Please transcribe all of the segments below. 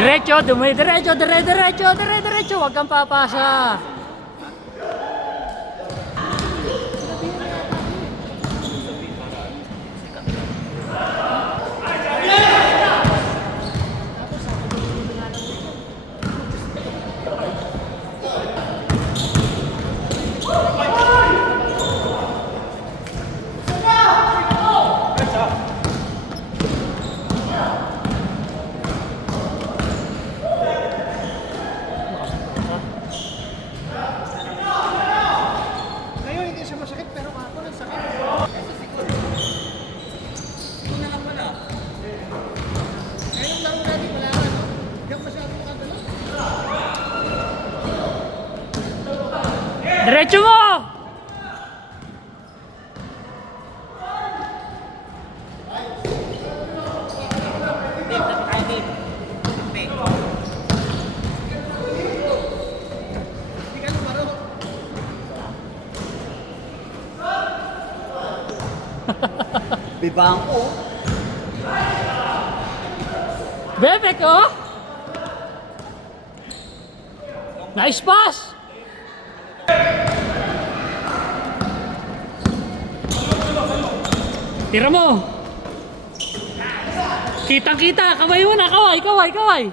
Diretso, diretso, diretso, diretso, huwag kang papasa. Ngayon hindi siya masakit pero ako nang sakit. Una lang pala. Ngayon laro natin wala ka no? Hindi ako masyadong kakagano. Diretso mo! Hindi ka lumaro. Bibang ko. Bebek, oh! Nice pass! Tira mo! Kitang-kita! Kamay mo na! Kaway! Kaway! Kaway!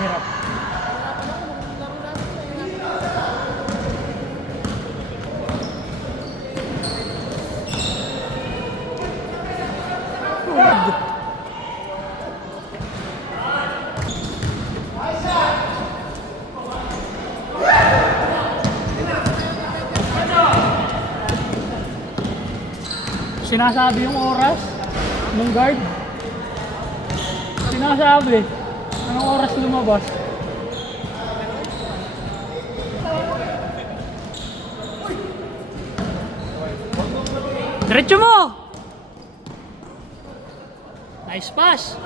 Hirap. Sinasabi yung oras ng guard. Sinasabi anong oras lumabas. Diretso mo! Nice pass!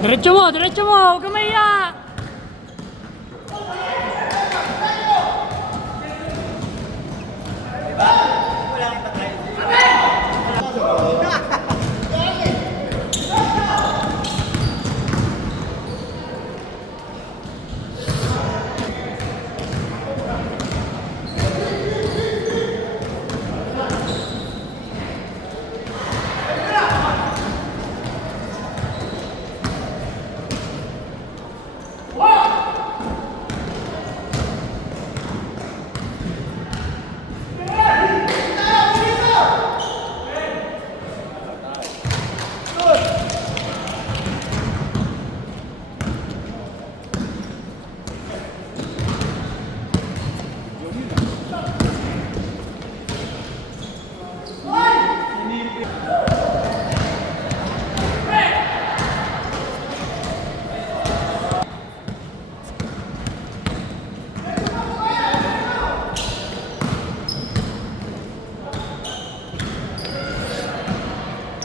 Diretso mo! Diretso mo! Huwag kang mahiya!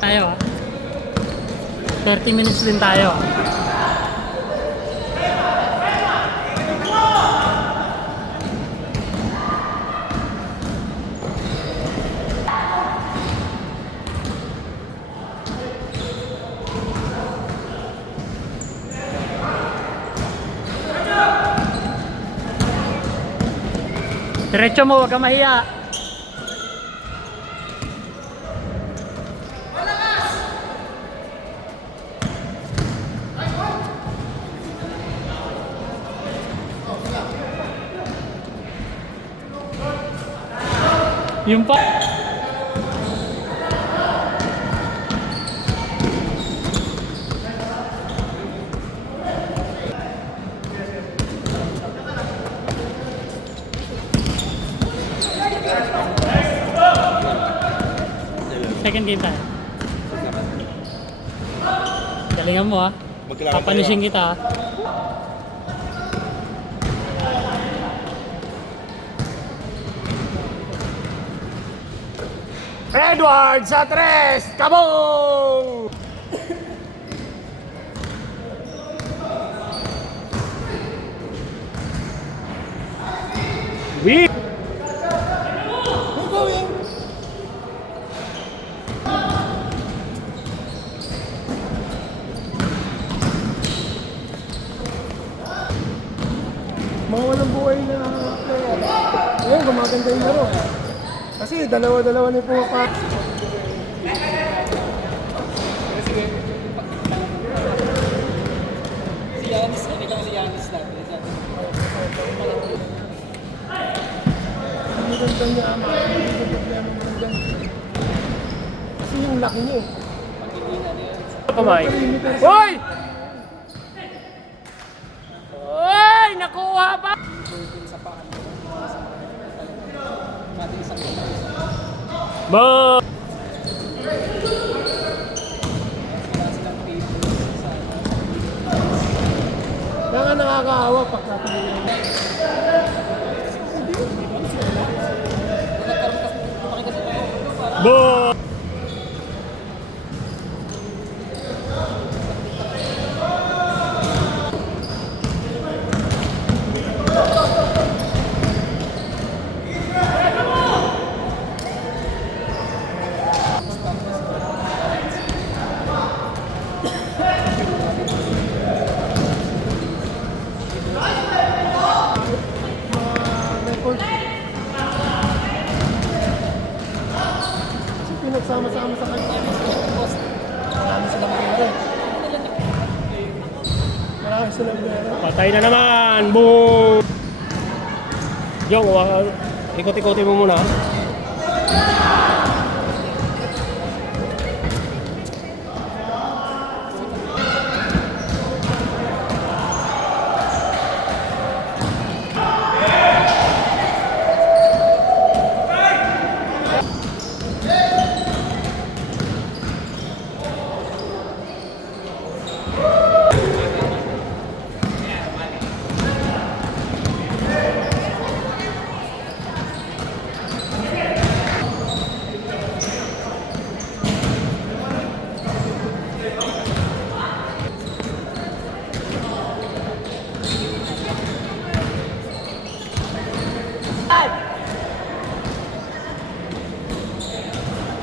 Tayo ah. 30 minutes din tayo. Diretso mo, huwag kang mahiya. Yung pa. Second game tayo. Galingan mo ah. Magkailangan Papanising kita. Edward sa tres! Kabong! We Mga walang buhay na player. Ngayon, gumaganda yung laro. Kasi dalawa-dalawa na yung pumapat. Si Yanis, nakita ko si Yanis natin. Hindi ganda niya, hindi ko problema mo ganda. Kasi yung laki niya eh. Kamay. Hoy! Uy! Nakuha pa! Ba! Kaya nga nakakaawa pag napilihan. Ba! Record. Kasi pinagsama-sama sa kanya. Marami silang pera. Marami silang pera. Patay na naman! Boom! Jong, ikot-ikotin mo muna.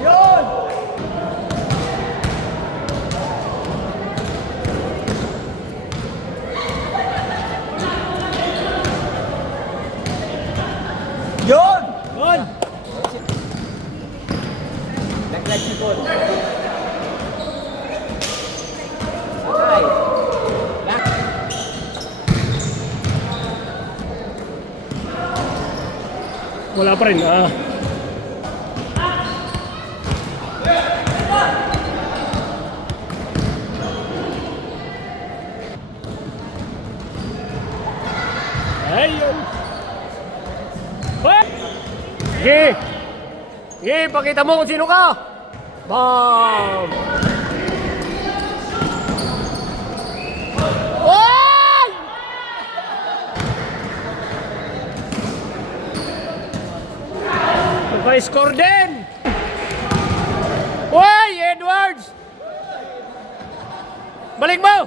Yun! Yun! Wala pa rin. Ayun! Hoy! Sige! Sige, pakita mo kung sino ka! Bam! Uy! Naka-score din! Uy! Edwards! Balik mo!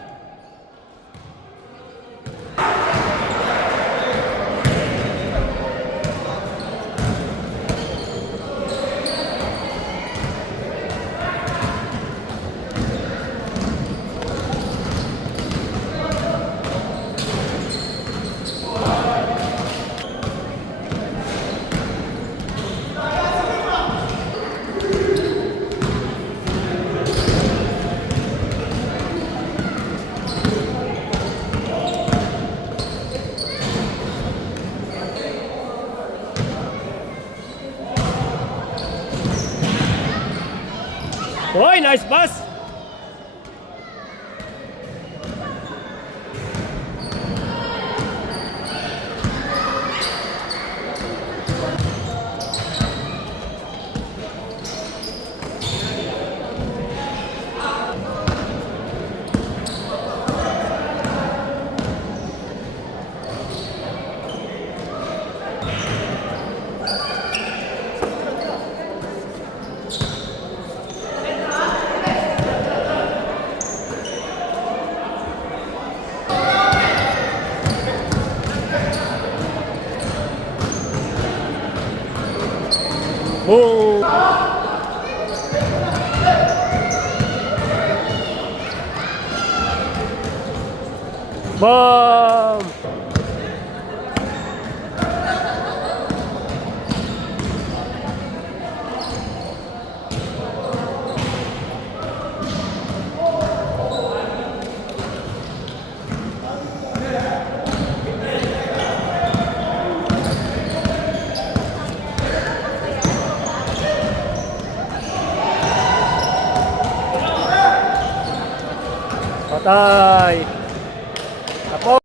Hoy, nice pass! Boom! Bam! Patay! Tapos!